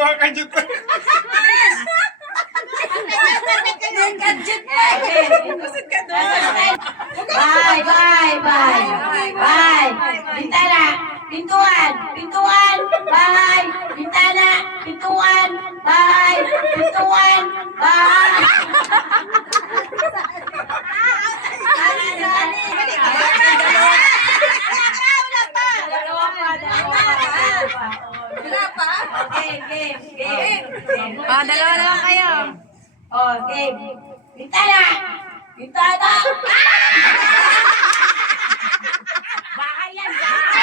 Gawa ka dyan. Bye, bye, bye. Bye. Bintana, pintuan, pintuan, bye. Bintana, pintuan, bye. Pintuan, bye. Wala pa. Okay, game. Oh, dalawa lang kayo. Oh, game. Bintana! Bintana! Baka yan, baka!